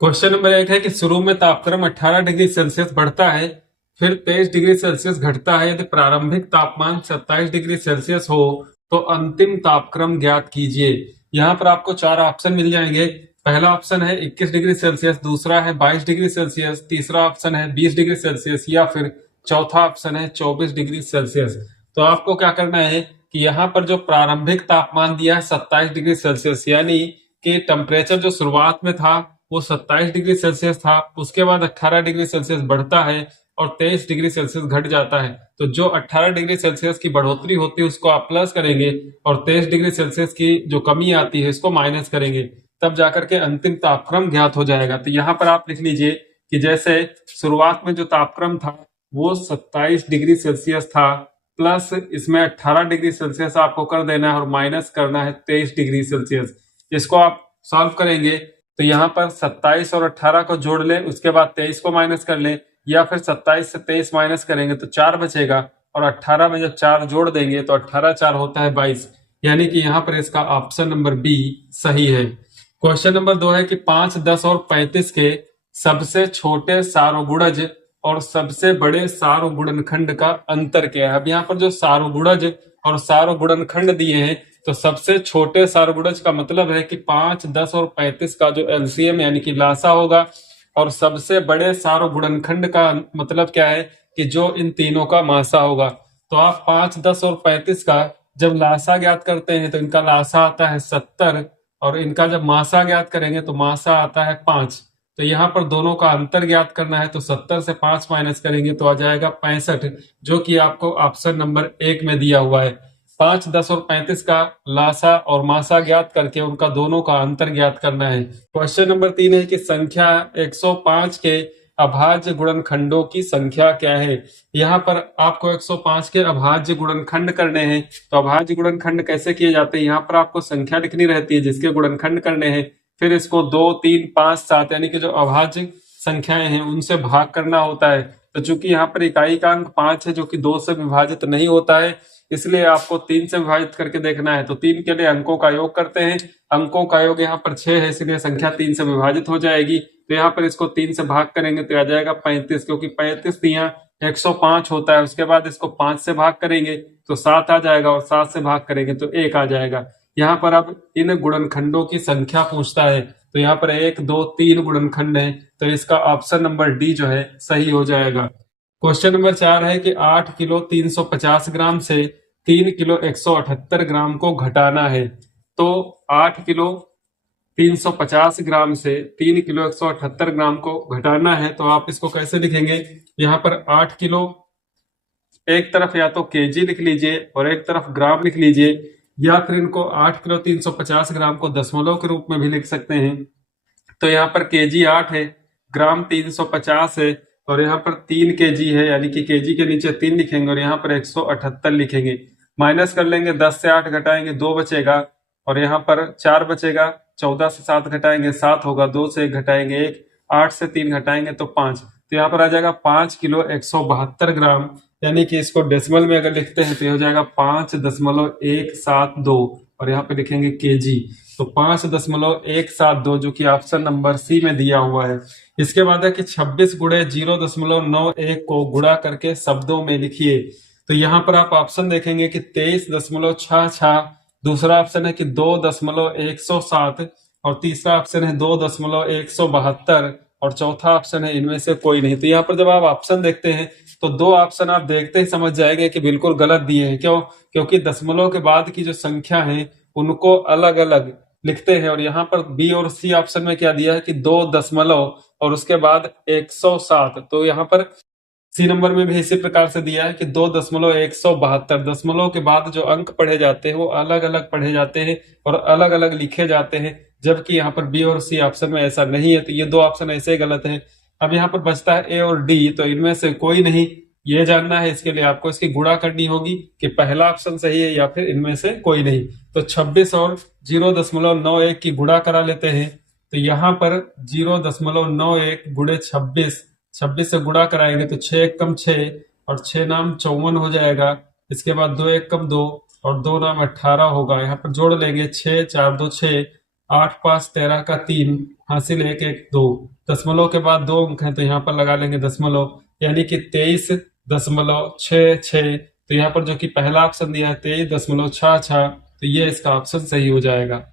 Question number 1 है कि शुरू में तापक्रम 18 डिग्री सेल्सियस बढ़ता है, फिर 23 डिग्री सेल्सियस घटता है। यदि प्रारंभिक तापमान 27 डिग्री सेल्सियस हो तो अंतिम तापक्रम ज्ञात कीजिए। यहाँ पर आपको चार ऑप्शन मिल जाएंगे। पहला ऑप्शन है 21 डिग्री सेल्सियस, दूसरा है 22 डिग्री सेल्सियस, तीसरा ऑप्शन है 20 डिग्री सेल्सियस या फिर चौथा ऑप्शन है 24 डिग्री सेल्सियस। तो आपको क्या करना है कि यहाँ पर जो प्रारंभिक तापमान दिया है 27 डिग्री सेल्सियस, यानी कि टेम्परेचर जो शुरुआत में था वो 27 डिग्री सेल्सियस था, उसके बाद 18 डिग्री सेल्सियस बढ़ता है और 23 डिग्री सेल्सियस घट जाता है। तो जो 18 डिग्री सेल्सियस की बढ़ोतरी होती है उसको आप प्लस करेंगे और 23 डिग्री सेल्सियस की जो कमी आती है इसको माइनस करेंगे, तब जाकर के अंतिम तापक्रम ज्ञात हो जाएगा। तो यहाँ पर आप लिख लीजिए कि जैसे शुरुआत में जो तापक्रम था वो 27 डिग्री सेल्सियस था, प्लस इसमें 18 डिग्री सेल्सियस आपको कर देना है और माइनस करना है 23 डिग्री सेल्सियस। इसको आप सॉल्व करेंगे तो यहाँ पर 27 और 18 को जोड़ ले, उसके बाद 23 को माइनस कर ले, या फिर 27 से 23 माइनस करेंगे तो 4 बचेगा और 18 में जब 4 जोड़ देंगे तो 18 4 होता है 22, यानी कि यहाँ पर इसका ऑप्शन नंबर बी सही है। क्वेश्चन नंबर 2 है कि 5, 10 और 35 के सबसे छोटे सारोगुणज और सबसे बड़े सारोगुणनखंड का अंतर क्या है। अब यहाँ पर जो सारोगुणज और सारोगुणनखंड दिए हैं तो सबसे छोटे सारोगुणज का मतलब है कि 5, 10 और 35 का जो एलसीएम यानी कि लासा होगा, और सबसे बड़े सारोगुणनखंड का मतलब क्या है कि जो इन तीनों का मासा होगा। तो आप 5, 10 और 35 का जब लासा ज्ञात करते हैं तो इनका लासा आता है 70 और इनका जब मासा ज्ञात करेंगे तो मासा आता है 5। तो यहाँ पर दोनों का अंतर ज्ञात करना है तो 70 से 5 माइनस करेंगे तो आ जाएगा 65, जो कि आपको ऑप्शन नंबर 1 में दिया हुआ है। 5, 10 और 35 का लासा और मासा ज्ञात करके उनका दोनों का अंतर ज्ञात करना है। क्वेश्चन नंबर 3 है कि संख्या 105 के अभाज्य गुणनखंडों की संख्या क्या है। यहाँ पर आपको 105 के अभाज्य गुणनखंड करने हैं। तो अभाज्य गुणनखंड कैसे किए जाते हैं, यहाँ पर आपको संख्या लिखनी रहती है जिसके गुणनखंड करने हैं, फिर इसको 2, 3, 5, 7 यानी कि जो अभाज्य संख्याएं हैं उनसे भाग करना होता है। तो चूंकि यहाँ पर इकाई का अंक 5 है जो कि 2 से विभाजित नहीं होता है, इसलिए आपको 3 से विभाजित करके देखना है। तो 3 के लिए अंकों का योग करते हैं, अंकों का योग यहाँ पर 6 है, इसलिए संख्या 3 से विभाजित हो जाएगी। तो यहाँ पर इसको 3 से भाग करेंगे तो आ जाएगा 35, क्योंकि 35 यहाँ 105 होता है। उसके बाद इसको 5 से भाग करेंगे तो 7 आ जाएगा और 7 से भाग करेंगे तो 1 आ जाएगा। यहाँ पर अब इन गुणनखंडों की संख्या पूछता है, तो यहाँ पर 1, 2, 3 गुणनखंड है, तो इसका ऑप्शन नंबर डी जो है सही हो जाएगा। क्वेश्चन नंबर 4 है कि 8 किलो 350 ग्राम से 3 किलो 178 ग्राम को घटाना है। तो 8 किलो 350 ग्राम से 3 किलो 178 ग्राम को घटाना है, तो आप इसको कैसे लिखेंगे। यहाँ पर 8 किलो एक तरफ या तो केजी लिख लीजिए और एक तरफ ग्राम लिख लीजिए, या फिर इनको 8 किलो 350 ग्राम को दशमलव के रूप में भी लिख सकते हैं। तो यहाँ पर केजी 8 है, ग्राम 350 है और यहाँ पर 3 केजी है, यानी कि केजी के नीचे 3 लिखेंगे और यहाँ पर 178 लिखेंगे। माइनस कर लेंगे, 10 से 8 घटाएंगे 2 बचेगा और यहाँ पर 4 बचेगा, 14 से 7 घटाएंगे 7 होगा, 2 से 1 घटाएंगे 1, 8 से 3 घटाएंगे तो 5। तो यहाँ पर आ जाएगा 5 किलो 172 ग्राम, यानी कि इसको डेसिमल में अगर लिखते हैं तो ये हो जाएगा 5.172 और यहाँ पे लिखेंगे केजी। तो 5.172 जो कि ऑप्शन नंबर सी में दिया हुआ है। इसके बाद है कि 26 गुणे 0.91 को गुणा करके शब्दों में लिखिए। तो यहाँ पर आप ऑप्शन देखेंगे कि 23.66, दूसरा ऑप्शन है कि 2.107 और तीसरा ऑप्शन है 2.172 और चौथा ऑप्शन है इनमें से कोई नहीं। तो यहाँ पर जब आप ऑप्शन देखते हैं तो 2 ऑप्शन आप देखते ही समझ जाएंगे कि बिल्कुल गलत दिए हैं। क्यों? क्योंकि दशमलव के बाद की जो संख्या है उनको अलग अलग लिखते हैं, और यहाँ पर बी और सी ऑप्शन में क्या दिया है कि 2 दशमलव और उसके बाद 107। तो यहाँ पर सी नंबर में भी इसी प्रकार से दिया है कि 2.172, दशमलव के बाद जो अंक पढ़े जाते हैं वो अलग अलग पढ़े जाते हैं और अलग अलग लिखे जाते हैं, जबकि यहाँ पर बी और सी ऑप्शन में ऐसा नहीं है। तो ये 2 ऑप्शन ऐसे ही गलत हैं। अब यहाँ पर बचता है ए और डी, तो इनमें से कोई नहीं, ये जानना है इसके लिए आपको इसकी गुणा करनी होगी कि पहला ऑप्शन सही है या फिर इनमें से कोई नहीं। तो 26 और 0.91 की गुणा करा लेते हैं। तो यहाँ पर 0.91 गुणे 26 से गुणा कराएंगे तो 6 एकम 6 और 6 नाम 54 हो जाएगा। इसके बाद 2 एकम 2 और 2 नाम 18 होगा। यहाँ पर जोड़ लेंगे 6, 4, 2, 6 8 5 13 का 3 हासिल 1 1 2 दशमलव के बाद 2 अंक हैं तो यहाँ पर लगा लेंगे दशमलव, यानी कि 23.66। तो यहाँ पर जो कि पहला ऑप्शन दिया है 23.66, तो ये इसका ऑप्शन सही हो जाएगा।